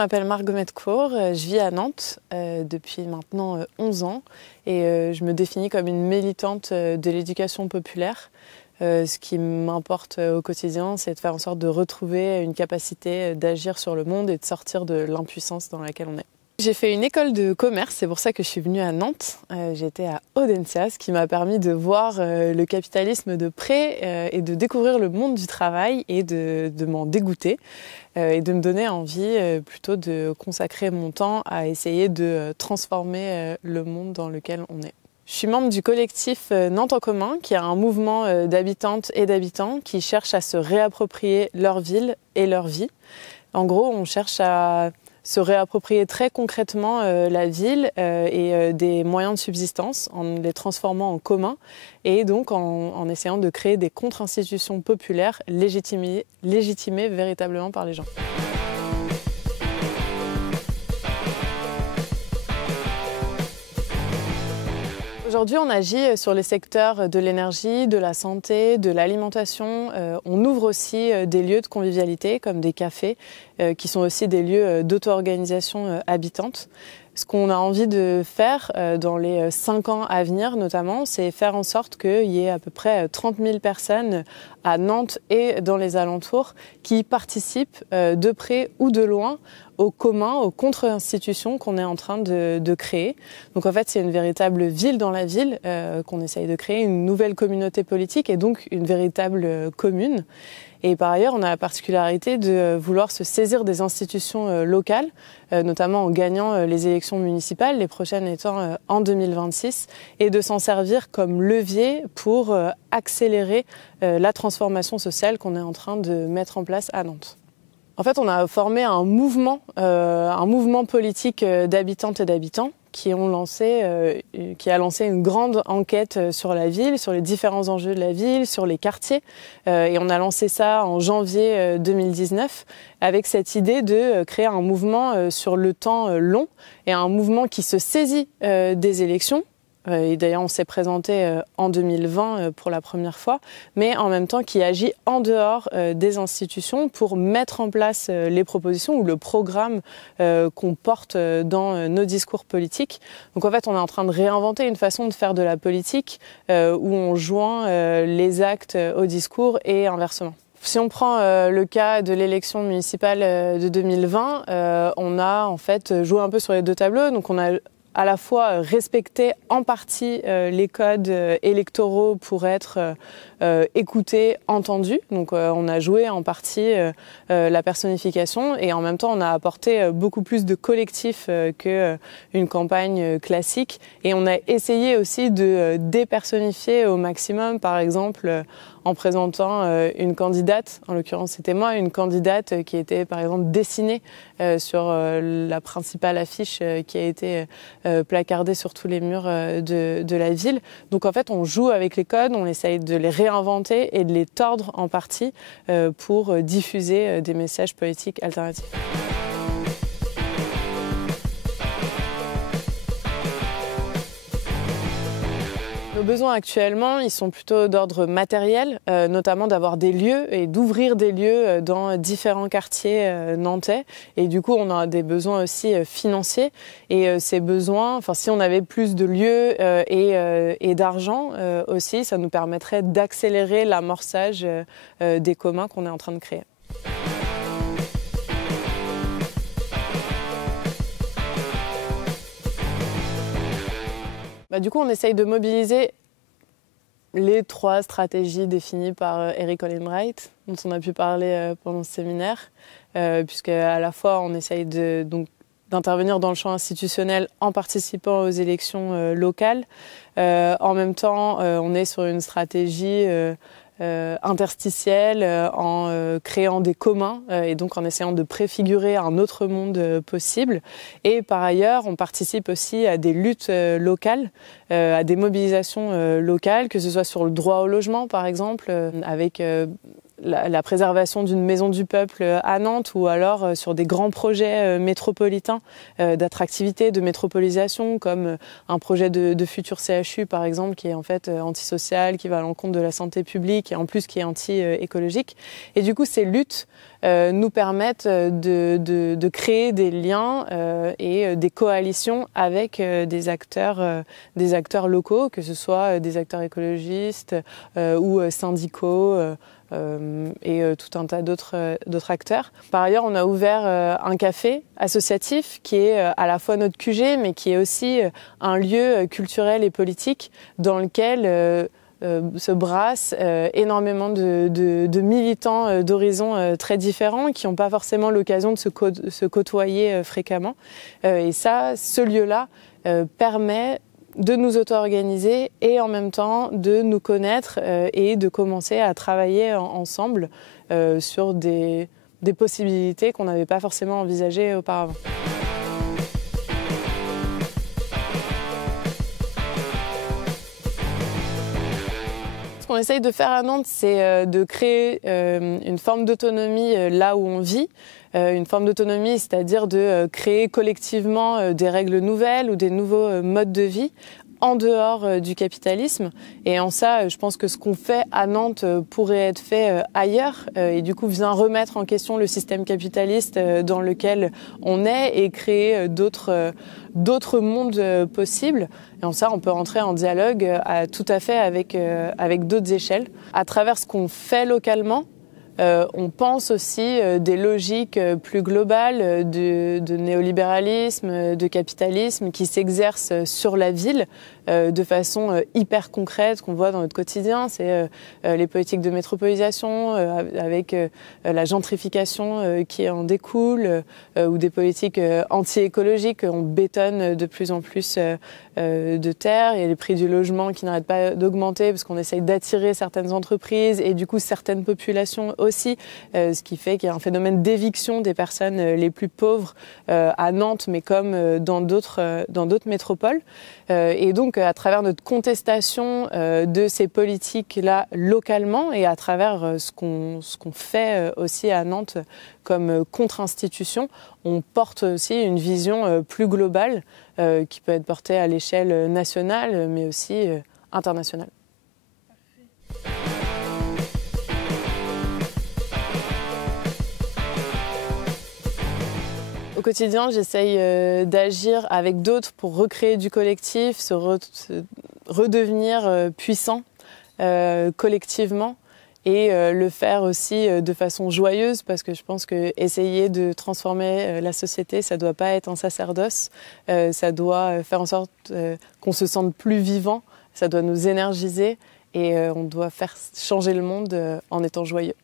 m'appelle Margot Metcourt, je vis à Nantes depuis maintenant 11 ans et je me définis comme une militante de l'éducation populaire. Ce qui m'importe au quotidien, c'est de faire en sorte de retrouver une capacité d'agir sur le monde et de sortir de l'impuissance dans laquelle on est. J'ai fait une école de commerce, c'est pour ça que je suis venue à Nantes. J'étais à Audencia, ce qui m'a permis de voir le capitalisme de près et de découvrir le monde du travail et de m'en dégoûter et de me donner envie plutôt de consacrer mon temps à essayer de transformer le monde dans lequel on est. Je suis membre du collectif Nantes en commun, qui est un mouvement d'habitantes et d'habitants qui cherchent à se réapproprier leur ville et leur vie. En gros, on cherche à se réapproprier très concrètement la ville et des moyens de subsistance en les transformant en commun et donc en essayant de créer des contre-institutions populaires légitimées véritablement par les gens. Aujourd'hui, on agit sur les secteurs de l'énergie, de la santé, de l'alimentation. On ouvre aussi des lieux de convivialité comme des cafés qui sont aussi des lieux d'auto-organisation habitante. Ce qu'on a envie de faire dans les 5 ans à venir notamment, c'est faire en sorte qu'il y ait à peu près 30 000 personnes à Nantes et dans les alentours qui participent de près ou de loin au commun, aux contre-institutions qu'on est en train de créer. Donc en fait, c'est une véritable ville dans la ville qu'on essaye de créer, une nouvelle communauté politique et donc une véritable commune. Et par ailleurs, on a la particularité de vouloir se saisir des institutions locales, notamment en gagnant les élections municipales, les prochaines étant en 2026, et de s'en servir comme levier pour accélérer la transformation sociale qu'on est en train de mettre en place à Nantes. En fait, on a formé un mouvement politique d'habitantes et d'habitants qui a lancé une grande enquête sur la ville, sur les différents enjeux de la ville, sur les quartiers. Et on a lancé ça en janvier 2019 avec cette idée de créer un mouvement sur le temps long et un mouvement qui se saisit des élections. Et d'ailleurs, on s'est présenté en 2020 pour la première fois, mais en même temps qui agit en dehors des institutions pour mettre en place les propositions ou le programme qu'on porte dans nos discours politiques. Donc en fait, on est en train de réinventer une façon de faire de la politique où on joint les actes au discours et inversement. Si on prend le cas de l'élection municipale de 2020, on a en fait joué un peu sur les deux tableaux. Donc on a à la fois respecter en partie les codes électoraux pour être écoutés, entendus. Donc on a joué en partie la personnification et en même temps on a apporté beaucoup plus de collectif qu'une campagne classique. Et on a essayé aussi de dépersonnifier au maximum, par exemple en présentant une candidate, en l'occurrence c'était moi, une candidate qui était par exemple dessinée sur la principale affiche qui a été placardée sur tous les murs de la ville. Donc en fait on joue avec les codes, on essaye de les réinventer et de les tordre en partie pour diffuser des messages politiques alternatifs. Nos besoins actuellement, ils sont plutôt d'ordre matériel, notamment d'avoir des lieux et d'ouvrir des lieux dans différents quartiers nantais. Et du coup, on a des besoins aussi financiers. Et ces besoins, enfin, si on avait plus de lieux et d'argent aussi, ça nous permettrait d'accélérer l'amorçage des communs qu'on est en train de créer. Du coup, on essaye de mobiliser les 3 stratégies définies par Erik Ollenbright, dont on a pu parler pendant ce séminaire, puisque à la fois on essaye d'intervenir dans le champ institutionnel en participant aux élections locales. En même temps, on est sur une stratégie interstitielle en créant des communs et donc en essayant de préfigurer un autre monde possible. Et par ailleurs, on participe aussi à des luttes locales, à des mobilisations locales, que ce soit sur le droit au logement par exemple, avec la préservation d'une maison du peuple à Nantes ou alors sur des grands projets métropolitains d'attractivité, de métropolisation comme un projet de futur CHU par exemple qui est en fait antisocial, qui va à l'encontre de la santé publique et en plus qui est anti-écologique. Et du coup ces luttes nous permettent de créer des liens et des coalitions avec des acteurs locaux, que ce soit des acteurs écologistes ou syndicaux. Et tout un tas d'autres acteurs. Par ailleurs, on a ouvert un café associatif qui est à la fois notre QG, mais qui est aussi un lieu culturel et politique dans lequel se brassent énormément de militants d'horizons très différents qui n'ont pas forcément l'occasion de se côtoyer fréquemment. Et ça, ce lieu-là permet de nous auto-organiser et en même temps de nous connaître et de commencer à travailler ensemble sur des possibilités qu'on n'avait pas forcément envisagées auparavant. Ce qu'on essaye de faire à Nantes, c'est de créer une forme d'autonomie là où on vit. Une forme d'autonomie, c'est-à-dire de créer collectivement des règles nouvelles ou des nouveaux modes de vie en dehors du capitalisme. Et en ça, je pense que ce qu'on fait à Nantes pourrait être fait ailleurs et du coup vient remettre en question le système capitaliste dans lequel on est et créer d'autres mondes possibles. Et en ça, on peut entrer en dialogue tout à fait avec d'autres échelles. À travers ce qu'on fait localement, on pense aussi des logiques plus globales de néolibéralisme, de capitalisme qui s'exercent sur la ville de façon hyper concrète qu'on voit dans notre quotidien. C'est les politiques de métropolisation avec la gentrification qui en découle ou des politiques anti-écologiques. On bétonne de plus en plus de terre et les prix du logement qui n'arrêtent pas d'augmenter parce qu'on essaye d'attirer certaines entreprises et du coup certaines populations aussi, ce qui fait qu'il y a un phénomène d'éviction des personnes les plus pauvres à Nantes mais comme dans d'autres métropoles. Et donc à travers notre contestation de ces politiques-là localement et à travers ce qu'on fait aussi à Nantes comme contre-institution, on porte aussi une vision plus globale qui peut être portée à l'échelle nationale mais aussi internationale. Au quotidien, j'essaye d'agir avec d'autres pour recréer du collectif, se redevenir puissant collectivement et le faire aussi de façon joyeuse parce que je pense qu'essayer de transformer la société, ça ne doit pas être un sacerdoce, ça doit faire en sorte qu'on se sente plus vivant, ça doit nous énergiser et on doit faire changer le monde en étant joyeux.